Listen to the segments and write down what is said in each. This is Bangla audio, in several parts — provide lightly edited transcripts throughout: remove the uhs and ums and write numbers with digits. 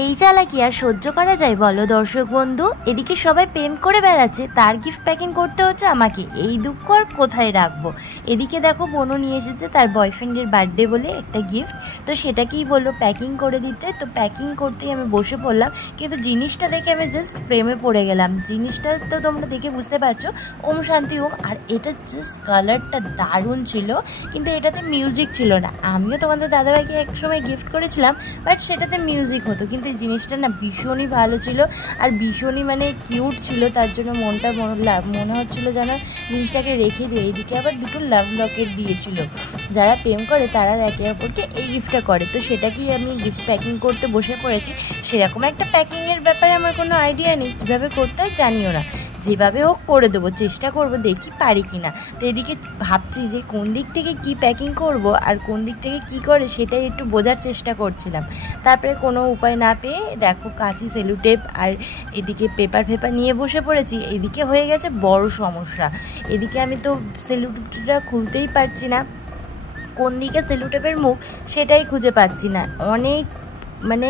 এই চালাকি আর সহ্য করা যায় বলো দর্শক বন্ধু? এদিকে সবাই প্রেম করে বেড়াচ্ছে, তার গিফট প্যাকিং করতে হচ্ছে আমাকে। এই দুঃখ আর কোথায় রাখবো। এদিকে দেখো বোনও নিয়ে এসেছে তার বয়ফ্রেন্ডের বার্থডে বলে একটা গিফট, তো সেটাকেই বললো প্যাকিং করে দিতে। তো প্যাকিং করতেই আমি বসে পড়লাম, কিন্তু জিনিসটা দেখে আমি জাস্ট প্রেমে পড়ে গেলাম। জিনিসটা তো তোমরা দেখে বুঝতে পারছো, ওম শান্তি ওম। আর এটা জাস্ট কালারটা দারুণ ছিল, কিন্তু এটাতে মিউজিক ছিল না। আমিও তোমাদের দাদাভাইকে একসময় গিফট করেছিলাম, বাট সেটাতে মিউজিক হতো, কিন্তু এই জিনিসটা না ভীষণই ভালো ছিল আর ভীষণই মানে কিউট ছিল। তার জন্য মনটা মনে হচ্ছিলো যেন জিনিসটাকে রেখে দিয়ে। এইদিকে আবার দুটো লাভ লকেট দিয়েছিল। যারা প্রেম করে তারা একে অপরকে এই গিফটটা করে, তো সেটাকেই আমি গিফট প্যাকিং করতে বসে পড়েছি। সেরকম একটা প্যাকিংয়ের ব্যাপারে আমার কোনো আইডিয়া নেই, কীভাবে করতে হয় জানিও না। যেভাবে হোক করে দেবো, চেষ্টা করব, দেখি পারি কি না। তো এদিকে ভাবছি যে কোন দিক থেকে কি প্যাকিং করব আর কোন দিক থেকে কি করে সেটাই একটু বোঝার চেষ্টা করছিলাম। তারপরে কোনো উপায় না পেয়ে দেখো কাঁচি, সেলুটেপ আর এদিকে পেপার নিয়ে বসে পড়েছি। এদিকে হয়ে গেছে বড় সমস্যা। এদিকে আমি তো সেলুটেপটা খুলতেই পারছি না, কোন দিকে সেলুটেপের মুখ সেটাই খুঁজে পাচ্ছি না। অনেক মানে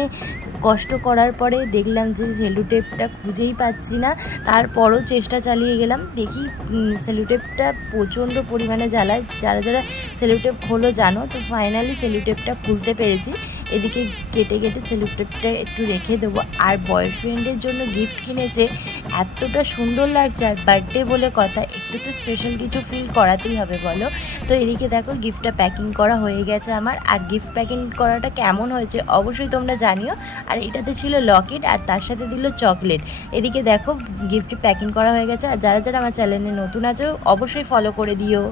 কষ্ট করার পরে দেখলাম যে সেলুটেপটা খুঁজেই পাচ্ছি না। তারপরও চেষ্টা চালিয়ে গেলাম, দেখি সেলুটেপটা প্রচণ্ড পরিমাণে জ্বালায়। যারা যারা সেলুটেপ খোলো জানো, তো ফাইনালি সেলুটেপটা খুলতে পেরেছি। এদিকে কেটে কেটে সেলুটেপটা একটু রেখে দেবো। আর বয়ফ্রেন্ডের জন্য গিফট কিনেছে, এতটা সুন্দর লাগছে, আর বার্থডে বলে কথা, একটু তো স্পেশাল কিছু ফিল করাতেই হবে বলো। তো এদিকে দেখো গিফটটা প্যাকিং করা হয়ে গেছে আমার। আর গিফট প্যাকিং করাটা কেমন হয়েছে অবশ্যই তোমরা জানিও। আর এটাতে ছিল লকেট আর তার সাথে দিল চকলেট। এদিকে দেখো গিফটটি প্যাকিং করা হয়ে গেছে। আর যারা যারা আমার চ্যানেলে নতুন আছো অবশ্যই ফলো করে দিও।